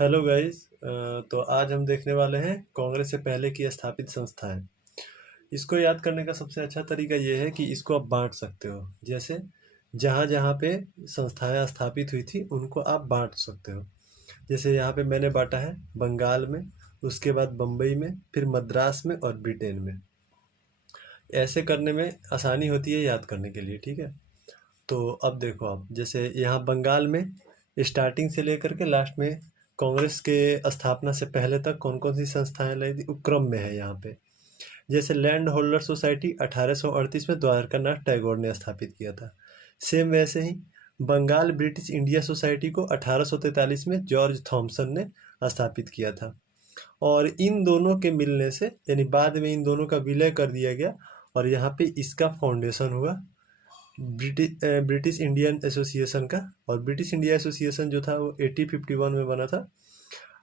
Hello guys. तो आज हम देखने वाले हैं कांग्रेस से पहले की स्थापित संस्थाएं। इसको याद करने का सबसे अच्छा तरीका ये है कि इसको आप बांट सकते हो। जैसे जहाँ जहाँ पे संस्थाएं स्थापित हुई थी उनको आप बांट सकते हो। जैसे यहाँ पे मैंने बांटा है बंगाल में, उसके बाद बम्बई में, फिर मद्रास में और ब्रिटेन में। ऐसे करने में आसानी होती है याद करने के लिए, ठीक है। तो अब देखो आप, जैसे यहाँ बंगाल में स्टार्टिंग से लेकर के लास्ट में कांग्रेस के स्थापना से पहले तक कौन कौन सी संस्थाएं लाई थी वो क्रम में है यहाँ पे। जैसे लैंड होल्डर सोसाइटी 1838 में द्वारकानाथ टैगोर ने स्थापित किया था। सेम वैसे ही बंगाल ब्रिटिश इंडिया सोसाइटी को 1843 में जॉर्ज थॉमसन ने स्थापित किया था। और इन दोनों के मिलने से, यानी बाद में इन दोनों का विलय कर दिया गया और यहाँ पे इसका फाउंडेशन हुआ ब्रिटिश इंडियन एसोसिएशन का। और ब्रिटिश इंडिया एसोसिएशन जो था वो 1851 में बना था,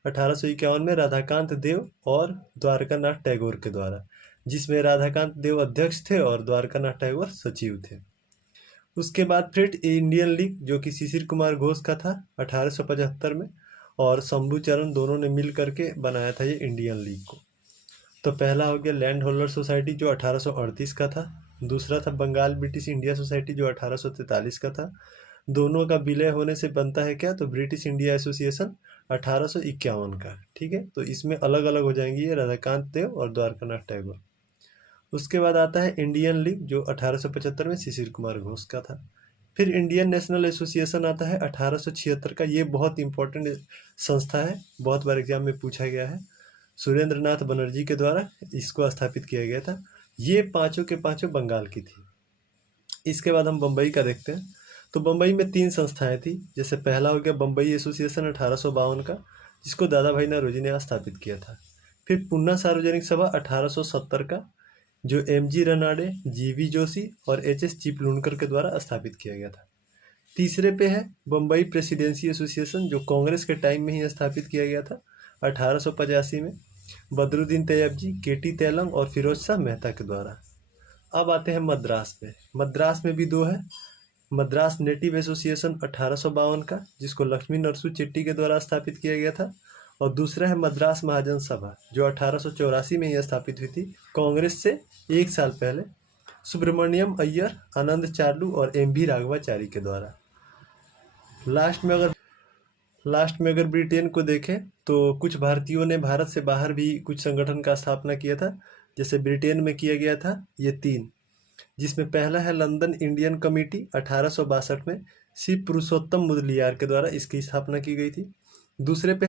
1851 में राधाकांत देव और द्वारकानाथ टैगोर के द्वारा, जिसमें राधाकांत देव अध्यक्ष थे और द्वारकानाथ टैगोर सचिव थे। उसके बाद फिर इंडियन लीग जो कि शिशिर कुमार घोष का था 1875 में, और शंभू चरण दोनों ने मिल करके बनाया था ये इंडियन लीग को। तो पहला हो गया लैंड होल्डर सोसाइटी जो 1838 का था। दूसरा था बंगाल ब्रिटिश इंडिया सोसाइटी जो 1843 का था। दोनों का विलय होने से बनता है क्या, तो ब्रिटिश इंडिया एसोसिएशन 1851 का, ठीक है। तो इसमें अलग अलग हो जाएंगी ये राधाकांत देव और द्वारकानाथ टैगोर। उसके बाद आता है इंडियन लीग जो 1875 में शिशिर कुमार घोष का था। फिर इंडियन नेशनल एसोसिएशन आता है 1876 का। ये बहुत इंपॉर्टेंट संस्था है, बहुत बार एग्जाम में पूछा गया है। सुरेंद्र नाथ बनर्जी के द्वारा इसको स्थापित किया गया था। ये पांचों के पांचों बंगाल की थी। इसके बाद हम बम्बई का देखते हैं। तो बम्बई में 3 संस्थाएं थी। जैसे पहला हो गया बम्बई एसोसिएशन 1852 का, जिसको दादा भाई नौरोजी ने स्थापित किया था। फिर पुन्ना सार्वजनिक सभा 1870 का, जो एम.जी. रनाडे, जी.वी. जोशी और एच.एस. चिपलूणकर के द्वारा स्थापित किया गया था। तीसरे पे है बम्बई प्रेसिडेंसी एसोसिएशन, जो कांग्रेस के टाइम में ही स्थापित किया गया था 1885 में, बदरुद्दीन तैयबजी, के.टी. तेलंग और फिरोज शाह मेहता के द्वारा। अब आते हैं मद्रास में। मद्रास में भी 2 है। मद्रास नेटिव एसोसिएशन 1852 का, जिसको लक्ष्मी नरसू चेट्टी के द्वारा स्थापित किया गया था। और दूसरा है मद्रास महाजन सभा जो 1884 में ही स्थापित हुई थी, कांग्रेस से 1 साल पहले, सुब्रमण्यम अय्यर, आनंद चार्लू और एम.भी. राघवाचारी के द्वारा। लास्ट में अगर ब्रिटेन को देखें तो कुछ भारतीयों ने भारत से बाहर भी कुछ संगठन का स्थापना किया था। जैसे ब्रिटेन में किया गया था ये 3, जिसमें पहला है लंदन इंडियन कमेटी 1862 में शिव पुरुषोत्तम मुदलियार के द्वारा इसकी स्थापना की गई थी। दूसरे पे